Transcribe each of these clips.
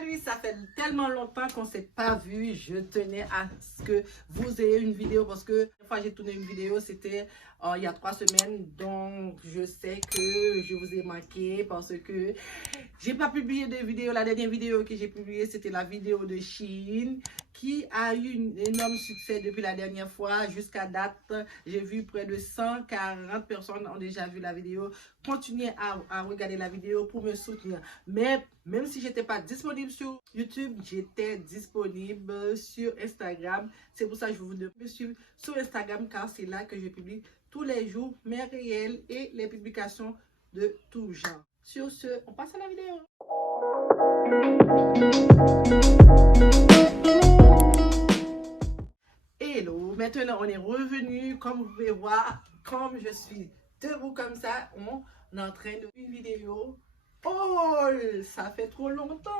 Salut, ça fait tellement longtemps qu'on ne s'est pas vu. Je tenais à ce que vous ayez une vidéo parce que la fois j'ai tourné une vidéo, c'était il y a 3 semaines. Donc je sais que je vous ai manqué parce que j'ai pas publié de vidéo. La dernière vidéo que j'ai publiée, c'était la vidéo de Shein qui a eu un énorme succès depuis la dernière fois. Jusqu'à date, j'ai vu près de 140 personnes ont déjà vu la vidéo. Continuez à regarder la vidéo pour me soutenir. Mais même si j'étais pas disponible sur YouTube, j'étais disponible sur Instagram. C'est pour ça que je vous demande de me suivre sur Instagram car c'est là que je publie tous les jours mes réels et les publications de tout genre. Sur ce, on passe à la vidéo. Hello, maintenant on est revenu, comme vous pouvez voir, comme je suis debout comme ça, on est en train de faire une vidéo. Oh, ça fait trop longtemps.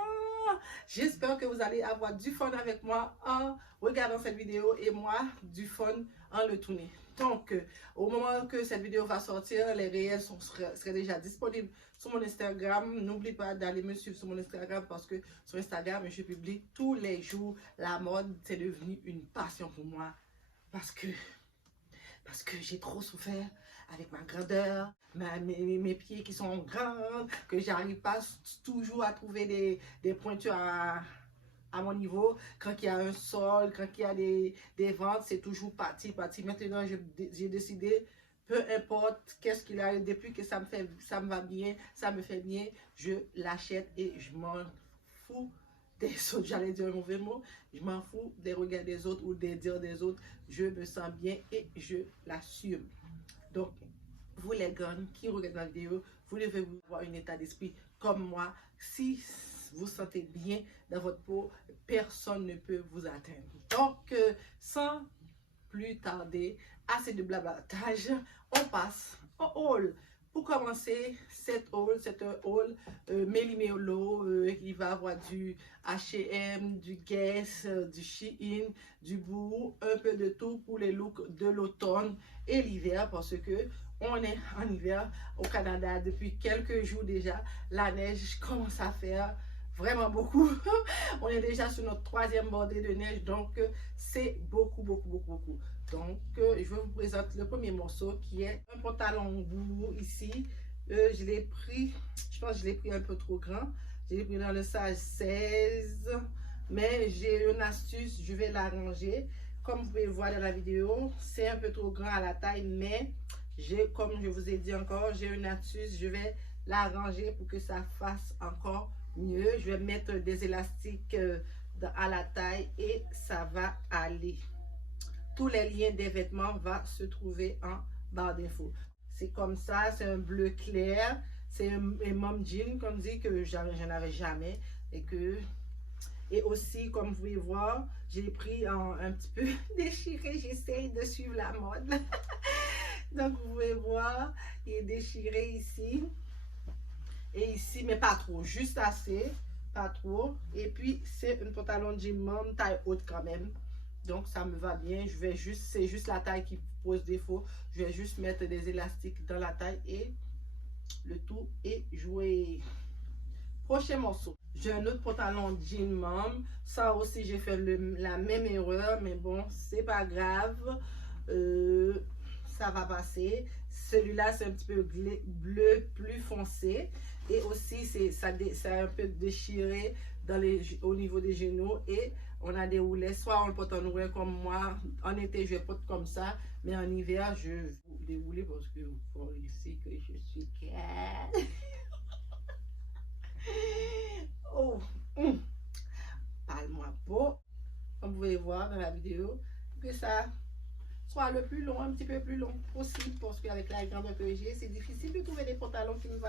J'espère que vous allez avoir du fun avec moi en regardant cette vidéo et moi du fun en le tournant. Donc, au moment que cette vidéo va sortir, les réels seraient déjà disponibles sur mon Instagram. N'oublie pas d'aller me suivre sur mon Instagram parce que sur Instagram, je publie tous les jours. La mode, c'est devenu une passion pour moi parce que j'ai trop souffert avec ma grandeur, mes pieds qui sont grands, que j'arrive pas toujours à trouver des pointures à mon niveau. Quand il y a un sol, quand il y a des ventes, c'est toujours parti. Maintenant, j'ai décidé, peu importe qu'est-ce qu'il a, depuis que ça me va bien, ça me fait bien, je l'achète et je m'en fous des autres. J'allais dire un mauvais mot, je m'en fous des regards des autres ou des dires des autres. Je me sens bien et je l'assume. Donc, vous les gars qui regardent la vidéo, vous devez avoir un état d'esprit comme moi. Si vous sentez bien dans votre peau, personne ne peut vous atteindre. Donc, sans plus tarder, assez de blablatage, on passe au haul. Pour commencer, c'est un haul Méli-Mélo. Il va avoir du H&M, du Guess, du Shein, du Boo, un peu de tout pour les looks de l'automne et l'hiver parce que on est en hiver au Canada depuis quelques jours déjà. La neige commence à faire vraiment beaucoup. On est déjà sur notre 3e bordée de neige, donc c'est beaucoup. Donc, je vous présente le premier morceau qui est un pantalon Boo ici. Je l'ai pris, je pense que je l'ai pris un peu trop grand. Je l'ai pris dans le size 16, mais j'ai une astuce, je vais l'arranger. Comme vous pouvez le voir dans la vidéo, c'est un peu trop grand à la taille, mais comme je vous ai dit encore, j'ai une astuce, je vais l'arranger pour que ça fasse encore mieux. Je vais mettre des élastiques à la taille et ça va aller. Tous les liens des vêtements vont se trouver en barre d'infos. C'est comme ça, c'est un bleu clair, c'est un mom jean comme dit que je n'en avais jamais et aussi comme vous pouvez voir, j'ai pris un petit peu déchiré, j'essaye de suivre la mode. Donc vous pouvez voir, il est déchiré ici et ici, mais pas trop, juste assez, pas trop. Et puis c'est un pantalon jean mom taille haute quand même. Donc ça me va bien, c'est juste la taille qui pose défaut. Je vais juste mettre des élastiques dans la taille et le tout est joué. Prochain morceau, j'ai un autre pantalon jean mom. Ça aussi j'ai fait la même erreur, mais bon, c'est pas grave. Ça va passer. Celui-là c'est un petit peu bleu plus foncé et aussi c'est un peu déchiré au niveau des genoux et on a des roulets, soit on le porte en ouvert comme moi, en été je porte comme ça, mais en hiver je vais dérouler parce que vous voyez ici que je suis calme. Oh, parle-moi pas, comme vous pouvez voir dans la vidéo, que ça soit le plus long, un petit peu plus long possible, parce qu'avec la grandeur que j'ai, c'est difficile de trouver des pantalons qui me vont.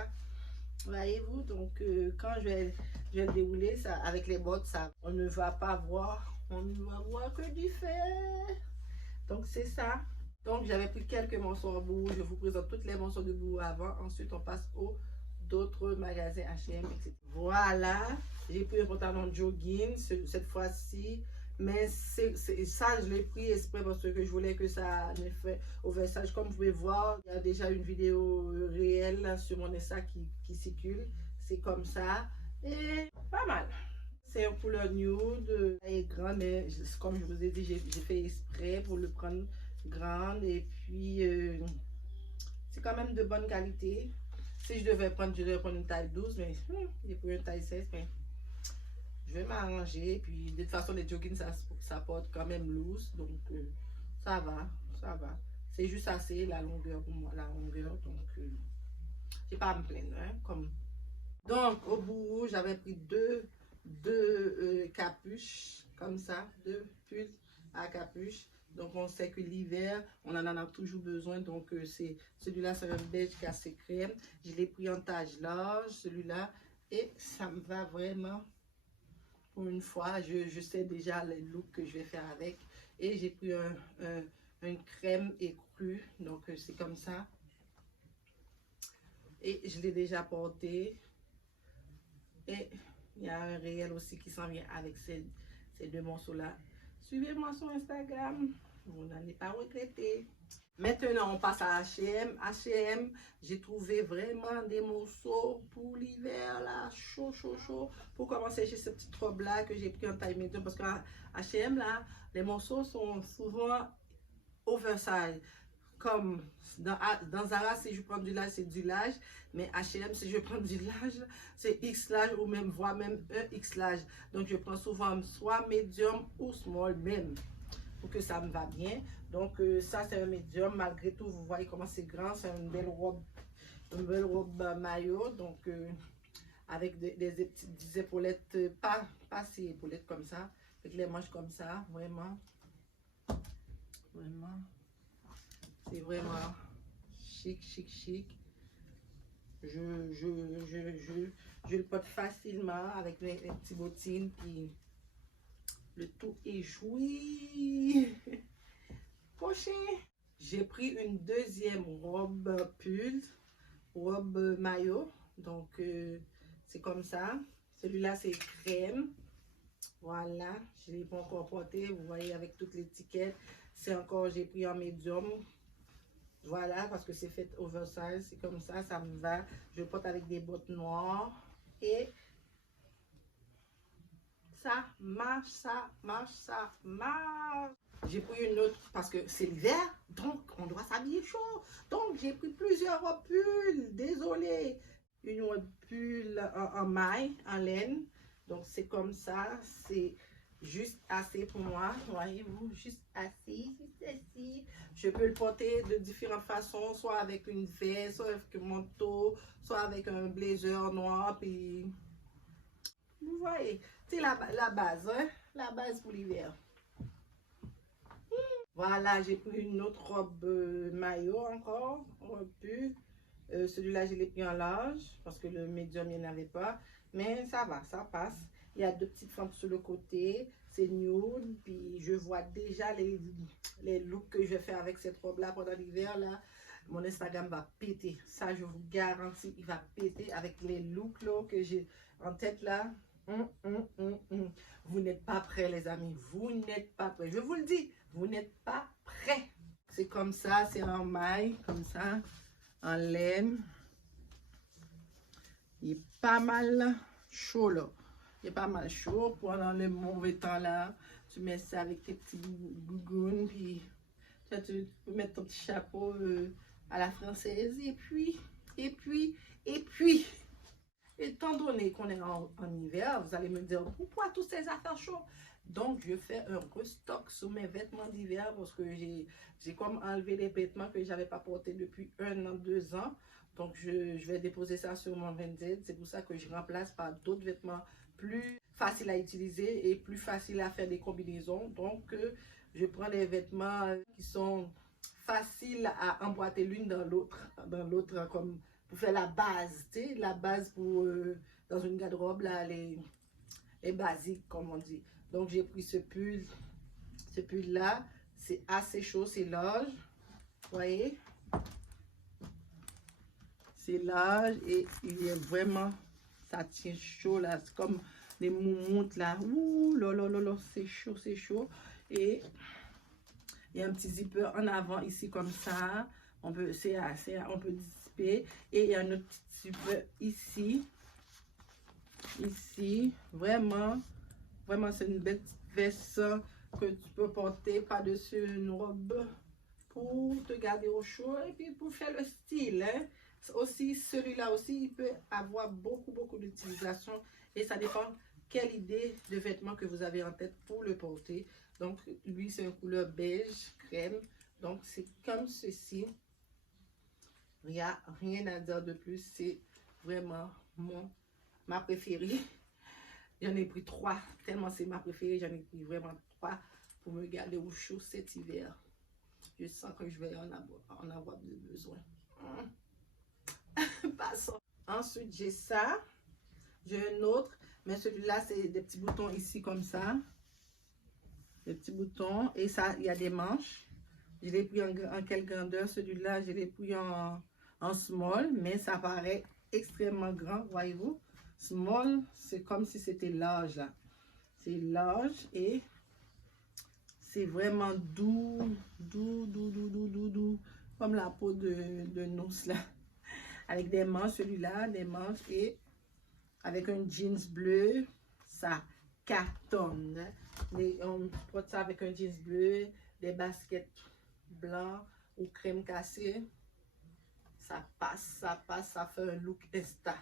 Voyez-vous, donc quand je vais le dérouler, ça, avec les bottes, on ne va pas voir, on ne va voir que du fer. Donc c'est ça. Donc j'avais pris quelques morceaux en Boo, je vous présente tous les morceaux de Boo avant, ensuite on passe aux d'autres magasins H&M, etc. Voilà, j'ai pris un pantalon jogging cette fois-ci. Mais ça, je l'ai pris exprès parce que je voulais que ça me fait au versage. Comme vous pouvez voir, il y a déjà une vidéo réelle sur mon Insta qui circule. C'est comme ça. Et pas mal. C'est une couleur nude, elle est grande, mais comme je vous ai dit, j'ai fait exprès pour le prendre grande. Et puis, c'est quand même de bonne qualité. Si je devais prendre, une taille 12, mais j'ai pris une taille 16, mais je vais m'arranger. Puis, de toute façon, les joggings, ça porte quand même loose, donc ça va, ça va. C'est juste assez la longueur pour moi, la longueur, donc j'ai pas à me plaindre, hein, comme. Donc, au bout, j'avais pris deux capuches, comme ça, deux pulls à capuche. Donc, on sait que l'hiver, on en a toujours besoin. Donc, celui-là, c'est un beige cassé crème. Je l'ai pris en taille large, celui-là. Et ça me va vraiment. Pour une fois, je sais déjà le look que je vais faire avec. Et j'ai pris une crème écrue. Donc, c'est comme ça. Et je l'ai déjà porté. Et il y a un réel aussi qui s'en vient avec ces deux morceaux-là. Suivez-moi sur Instagram. Vous n'allez pas regretter. Maintenant, on passe à H&M. H&M, j'ai trouvé vraiment des morceaux pour l'hiver, là, chaud, chaud, chaud. Pour commencer, j'ai cette petite robe-là que j'ai pris en taille médium. Parce qu'à H&M, là, les morceaux sont souvent oversize. Comme dans Zara, si je prends du large, c'est du large. Mais H&M, si je prends du large, c'est X large ou même, voire même un X large. Donc, je prends souvent soit medium ou small même. Pour que ça me va bien. Donc, ça, c'est un medium. Malgré tout, vous voyez comment c'est grand. C'est une belle robe maillot. Donc, avec des petites épaulettes, pas si épaulettes comme ça. Avec les manches comme ça. Vraiment. Vraiment. C'est vraiment chic, chic, chic. Je le porte facilement avec les petits bottines. Puis le tout est joui. Prochain. J'ai pris une deuxième robe pull, robe maillot. Donc, c'est comme ça. Celui-là, c'est crème. Voilà. Je ne l'ai pas encore porté. Vous voyez, avec toutes les étiquettes. C'est encore, j'ai pris en médium. Voilà, parce que c'est fait oversize. C'est comme ça, ça me va. Je le porte avec des bottes noires. Et ça marche, ça marche, ça marche. J'ai pris une autre parce que c'est l'hiver, donc on doit s'habiller chaud. Donc j'ai pris plusieurs robes pulls. Désolée. Une robe pull en maille, en laine. Donc c'est comme ça. C'est juste assez pour moi. Voyez-vous, juste assez, juste assez. Je peux le porter de différentes façons, soit avec une veste, soit avec un manteau, soit avec un blazer noir. Puis vous voyez, c'est la base, hein? La base pour l'hiver. Voilà, j'ai pris une autre robe maillot encore, robe pull. Celui-là, je l'ai pris en large parce que le médium, il n'y en avait pas. Mais ça va, ça passe. Il y a deux petites fentes sur le côté. C'est nude. Puis je vois déjà les looks que je vais faire avec cette robe-là pendant l'hiver. Là, mon Instagram va péter. Ça, je vous garantis, il va péter avec les looks là, que j'ai en tête là. Vous n'êtes pas prêts, les amis. Vous n'êtes pas prêts. Je vous le dis, vous n'êtes pas prêts. C'est comme ça, c'est en maille, comme ça, en laine. Il est pas mal chaud là. Il est pas mal chaud pendant le mauvais temps là. Tu mets ça avec tes petits gougounes, puis tu peux mettre ton petit chapeau à la française. Et puis, étant donné qu'on est en hiver, vous allez me dire pourquoi toutes ces affaires chaudes. Donc, je fais un restock sur mes vêtements d'hiver parce que j'ai comme enlevé les vêtements que j'avais pas portés depuis 1 an, 2 ans. Donc, je vais déposer ça sur mon Vinted. C'est pour ça que je remplace par d'autres vêtements plus faciles à utiliser et plus faciles à faire des combinaisons. Donc, je prends les vêtements qui sont faciles à emboîter l'une dans l'autre, comme pour faire la base, tu sais, la base pour dans une garde-robe, là, les basiques, comme on dit. Donc, j'ai pris ce pull-là. C'est assez chaud, c'est large. Vous voyez? C'est large et il est vraiment, ça tient chaud là. C'est comme les moumoutes là. Ouh, là, là, là, là, c'est chaud, c'est chaud. Et il y a un petit zipper en avant ici comme ça. On peut zipper. Et il y a un autre petit zipper ici. Ici, vraiment, Vraiment, c'est une belle petite veste que tu peux porter par-dessus une robe pour te garder au chaud et puis pour faire le style. Hein. Aussi, celui-là aussi, il peut avoir beaucoup d'utilisation et ça dépend quelle idée de vêtements que vous avez en tête pour le porter. Donc, lui, c'est une couleur beige, crème. Donc, c'est comme ceci. Il n'y a rien à dire de plus. C'est vraiment ma préférée. J'en ai pris 3, tellement c'est ma préférée. J'en ai pris vraiment 3 pour me garder au chaud cet hiver. Je sens que je vais en avoir besoin. Passons. Ensuite, j'ai ça. J'ai un autre. Mais celui-là, c'est des petits boutons ici comme ça. Des petits boutons. Et ça, il y a des manches. Je l'ai pris en quelle grandeur? Celui-là, je l'ai pris en small. Mais ça paraît extrêmement grand, voyez-vous. Small, c'est comme si c'était large là. C'est large et c'est vraiment doux. Comme la peau de nousse là. Avec des manches, celui-là, des manches et avec un jeans bleu, ça cartonne. On porte ça avec un jeans bleu, des baskets blancs ou crème cassée. Ça passe, ça fait un look Insta.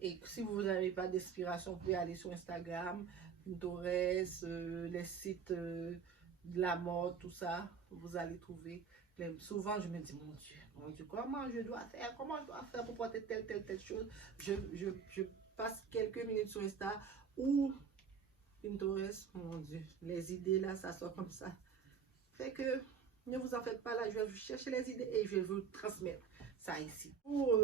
Et si vous n'avez pas d'inspiration, vous pouvez aller sur Instagram, Pinterest, les sites de la mode, tout ça, vous allez trouver. Souvent, je me dis, mon Dieu, comment je dois faire pour porter telle chose. Je passe quelques minutes sur Insta ou Pinterest, mon Dieu, les idées là, ça sort comme ça. Fait que, ne vous en faites pas là, je vais vous chercher les idées et je vais vous transmettre ça ici. Pour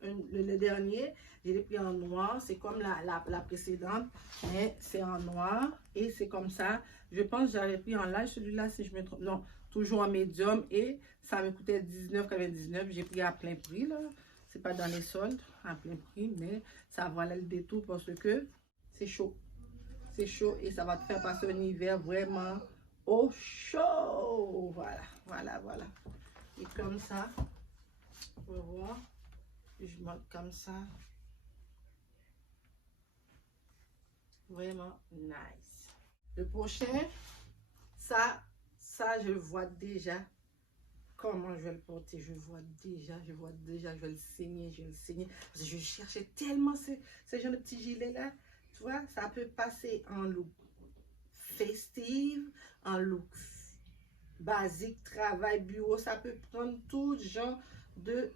le dernier, je l'ai pris en noir, c'est comme la précédente, mais c'est en noir et c'est comme ça. Je pense que j'avais pris en large celui-là, si je me trompe, non, toujours en médium et ça me coûtait 19,99. J'ai pris à plein prix là, c'est pas dans les soldes, à plein prix, mais ça valait le détour parce que c'est chaud. C'est chaud et ça va te faire passer un hiver vraiment au chaud. Voilà. Et comme ça, on va voir. Je monte comme ça. Vraiment nice. Le prochain, ça je vois déjà comment je vais le porter. Je vois déjà, je vais le saigner, Parce que je cherchais tellement ce genre de petits gilets là. Tu vois, ça peut passer en look festive, en look basique, travail, bureau. Ça peut prendre tout genre de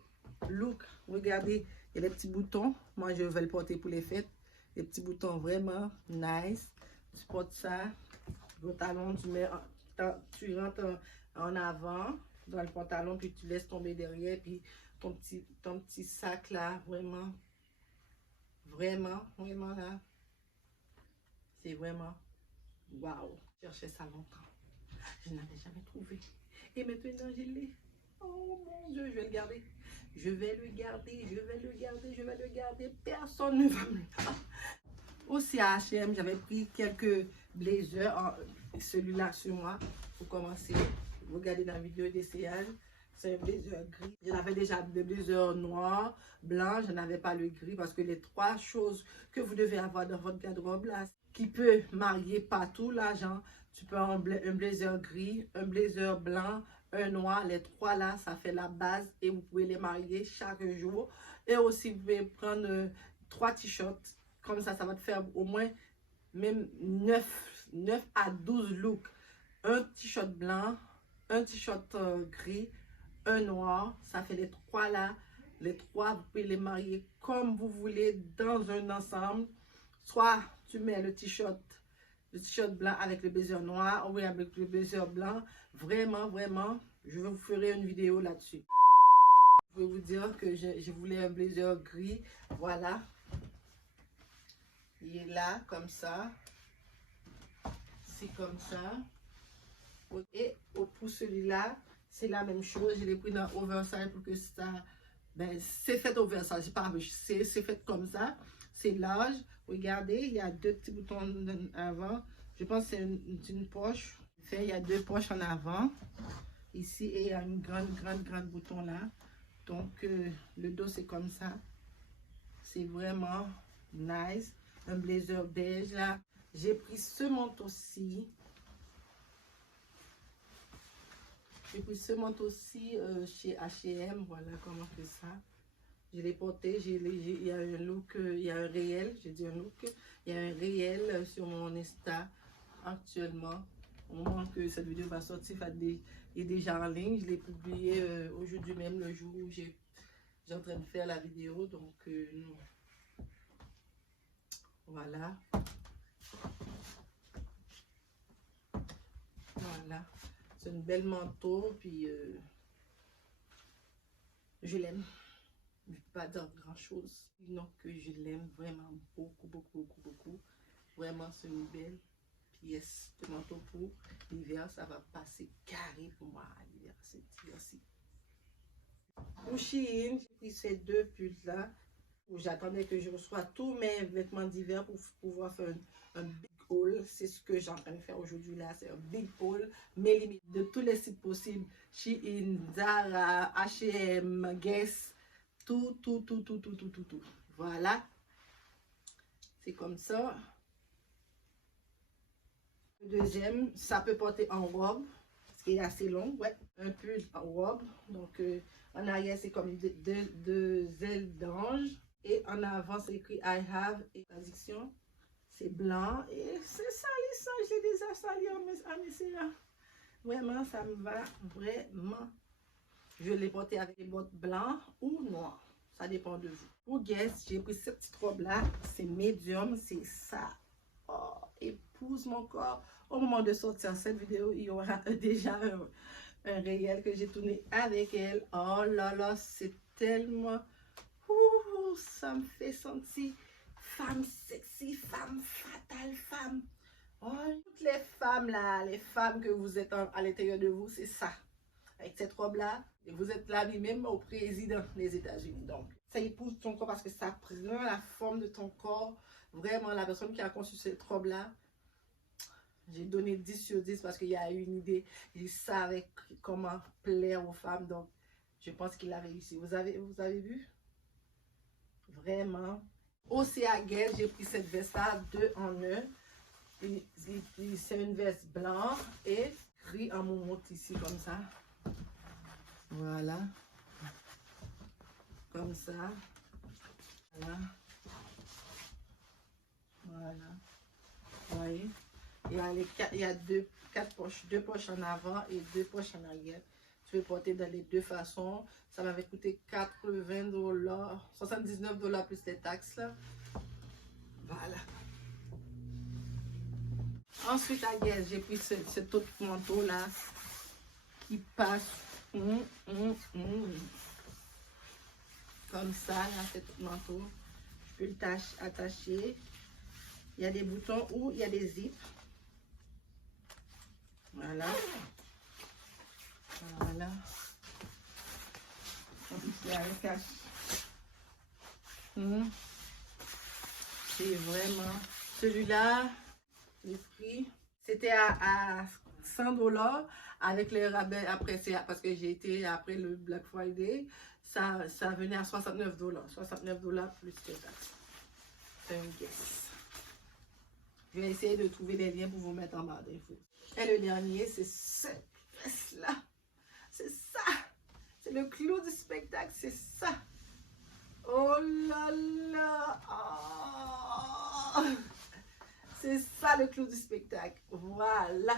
look. Regardez, il y a les petits boutons. Moi, je vais le porter pour les fêtes. Les petits boutons vraiment nice. Tu portes ça. Le talon, tu rentres en avant dans le pantalon, puis tu laisses tomber derrière. Puis ton petit sac là, vraiment là. C'est vraiment waouh. Je cherchais ça longtemps. Je n'avais jamais trouvé. Et maintenant, je l'ai. Oh mon Dieu, je vais le garder. Je vais le garder. Personne ne va me le faire. Aussi à H&M, j'avais pris quelques blazers. Celui-là sur moi, pour commencer. Regardez dans la vidéo d'essayage. C'est un blazer gris. J'en avais déjà des blazers noirs, blancs. Je n'avais pas le gris parce que les 3 choses que vous devez avoir dans votre garde-robe là, qui peut marier partout l'argent. Tu peux avoir un blazer gris, un blazer blanc, un noir. Les 3 là, ça fait la base et vous pouvez les marier chaque jour. Et aussi, vous pouvez prendre 3 t-shirts. Comme ça va te faire au moins même 9 à 12 looks. Un t-shirt blanc, un t-shirt gris, un noir. Ça fait les 3 là. Les 3, vous pouvez les marier comme vous voulez dans un ensemble. Soit tu mets le t-shirt blanc avec le blazer noir ou avec le blazer blanc. Vraiment, je vous ferai une vidéo là-dessus. Je vais vous dire que je voulais un blazer gris. Voilà. Il est là, comme ça. C'est comme ça. Et pour celui-là, c'est la même chose. Je l'ai pris dans oversize pour que ça... Ben, c'est fait oversize, c'est fait comme ça. C'est large. Regardez, il y a 2 petits boutons avant. Je pense que c'est une poche. Il y a 2 poches en avant. Ici, et il y a une grande bouton là. Donc, le dos, c'est comme ça. C'est vraiment Nice. Un blazer beige là. J'ai pris ce manteau-ci. J'ai pris ce manteau-ci chez H&M. Voilà comment on fait ça. Je l'ai porté. Il y a un look, il y a un réel. J'ai dit un look. Il y a un réel sur mon Insta actuellement. Au moment que cette vidéo va sortir, il est déjà en ligne. Je l'ai publié aujourd'hui même, le jour où j'ai en train de faire la vidéo. Donc, voilà. Voilà. C'est une belle manteau. Puis, je l'aime. Je ne peux pas dire grand chose. Sinon que je l'aime vraiment beaucoup, beaucoup, beaucoup, beaucoup. Vraiment, c'est une belle pièce de manteau pour l'hiver. Ça va passer carré pour moi à l'hiver. C'est aussi. Pour Shein, j'ai pris ces deux pulls-là. J'attendais que je reçoive tous mes vêtements d'hiver pour pouvoir faire un big haul. C'est ce que j'ai en train de faire aujourd'hui là. C'est un big haul. Mes limites de tous les sites possibles. Shein, Zara, H&M, Guess. Tout. Voilà. C'est comme ça. Le deuxième, ça peut porter en robe. Parce qu'il est assez long. Ouais. Un pull en robe. Donc, en arrière, c'est comme deux ailes d'ange. Et en avant, c'est écrit I have et addiction. C'est blanc. Et c'est salissant. Je l'ai déjà sali en essayant. Vraiment, ça me va vraiment. Je l'ai porté avec des bottes blancs ou noires. Ça dépend de vous. Pour Guess, j'ai pris cette petite robe-là. C'est médium. C'est ça. Oh, épouse mon corps. Au moment de sortir cette vidéo, il y aura déjà un réel que j'ai tourné avec elle. Oh là là, c'est tellement... Ouh, ça me fait sentir femme sexy, femme fatale, femme. Oh, toutes les femmes là, les femmes que vous êtes à l'intérieur de vous, c'est ça. Avec cette robe-là, et vous êtes là même au président des États-Unis. Donc, ça épouse ton corps parce que ça prend la forme de ton corps. Vraiment, la personne qui a conçu cette robe-là, j'ai donné 10 sur 10 parce qu'il y a eu une idée. Il savait comment plaire aux femmes. Donc, je pense qu'il a réussi. Vous avez vu? Vraiment. Aussi à Guess, j'ai pris cette veste-là 2 en 1. C'est une veste blanche et gris en moumoute ici comme ça. Voilà. Comme ça. Voilà. Voilà. Vous voyez? Il y a quatre poches. 2 poches en avant et 2 poches en arrière. Je vais porter dans les deux façons. Ça m'avait coûté 80 $, 79 $ plus les taxes là. Voilà. Ensuite à Guess, j'ai pris cet autre manteau là qui passe comme ça là, cet manteau. Je peux l'attacher. Il y a des boutons ou il y a des zips. Voilà. Voilà. Il y a un cache. C'est vraiment... Celui-là, le prix, c'était à 100 $ avec les rabais. Après, c'est parce que j'ai été après le Black Friday. Ça venait à 69 $. 69 $ plus les taxes. C'est un Guess. Je vais essayer de trouver des liens pour vous mettre en barre d'infos. Et le dernier, c'est cette pièce-là. C'est ça. C'est le clou du spectacle, c'est ça. Oh là là. Oh. C'est ça le clou du spectacle. Voilà.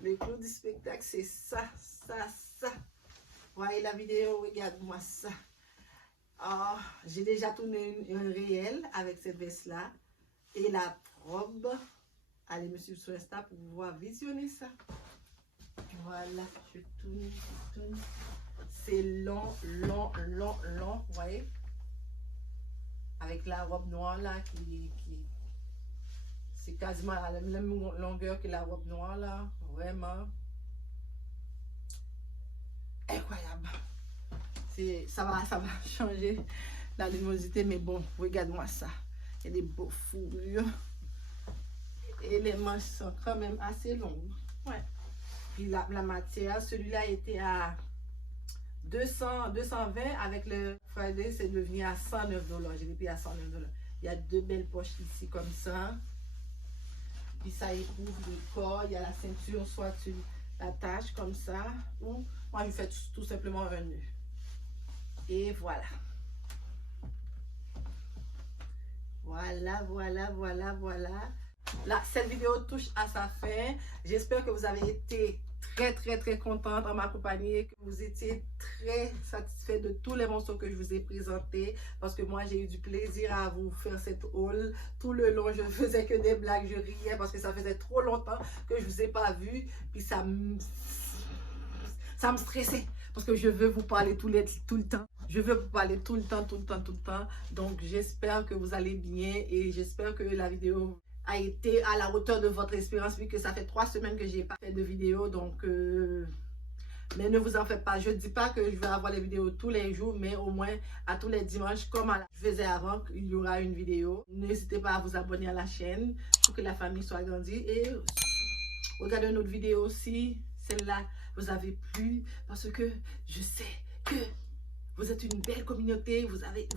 Le clou du spectacle, c'est ça, ça. Voyez la vidéo, regarde-moi ça. Oh, j'ai déjà tourné un réel avec cette veste-là. Et la robe, allez me suivre sur Insta pour pouvoir visionner ça. Voilà, je tourne. C'est long, vous voyez. Avec la robe noire là, c'est quasiment à la même longueur que la robe noire là. Vraiment. Incroyable. Ça va changer la luminosité, mais bon, regarde-moi ça. Il y a des beaux fourrures. Et les manches sont quand même assez longues. Ouais. Puis la matière, celui-là était à 220 avec le Friday, c'est devenu à 109 $. J'ai payé à 109 $. Il y a 2 belles poches ici comme ça. Puis ça écouvre le corps. Il y a la ceinture, soit tu l'attaches comme ça, ou moi je fais tout simplement un nœud. Et voilà. Voilà. Là, cette vidéo touche à sa fin. J'espère que vous avez été très contente en ma compagnie, que vous étiez très satisfait de tous les morceaux que je vous ai présentés, parce que moi j'ai eu du plaisir à vous faire cette haul. Tout le long je faisais que des blagues, je riais parce que ça faisait trop longtemps que je vous ai pas vu, puis ça me stressait parce que je veux vous parler tout le temps. Je veux vous parler tout le temps. Donc j'espère que vous allez bien et j'espère que la vidéo a été à la hauteur de votre espérance, vu que ça fait 3 semaines que j'ai pas fait de vidéo. Donc mais ne vous en faites pas, je ne dis pas que je vais avoir les vidéos tous les jours, mais au moins à tous les dimanches, comme je faisais avant, il y aura une vidéo. N'hésitez pas à vous abonner à la chaîne pour que la famille soit agrandie et regardez notre vidéo si celle-là vous avez plu, parce que je sais que vous êtes une belle communauté, vous êtes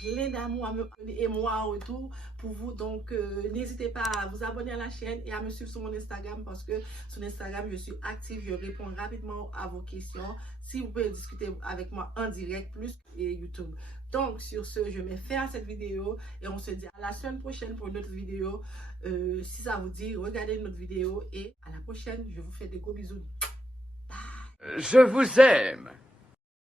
plein d'amour à me donner et moi en retour pour vous. Donc n'hésitez pas à vous abonner à la chaîne et à me suivre sur mon Instagram, parce que sur Instagram je suis active, je réponds rapidement à vos questions. Si vous pouvez discuter avec moi en direct, plus et YouTube. Donc sur ce, je mets fin à cette vidéo et on se dit à la semaine prochaine pour une autre vidéo. Si ça vous dit, regardez notre vidéo et à la prochaine. Je vous fais des gros bisous. Bye. Je vous aime.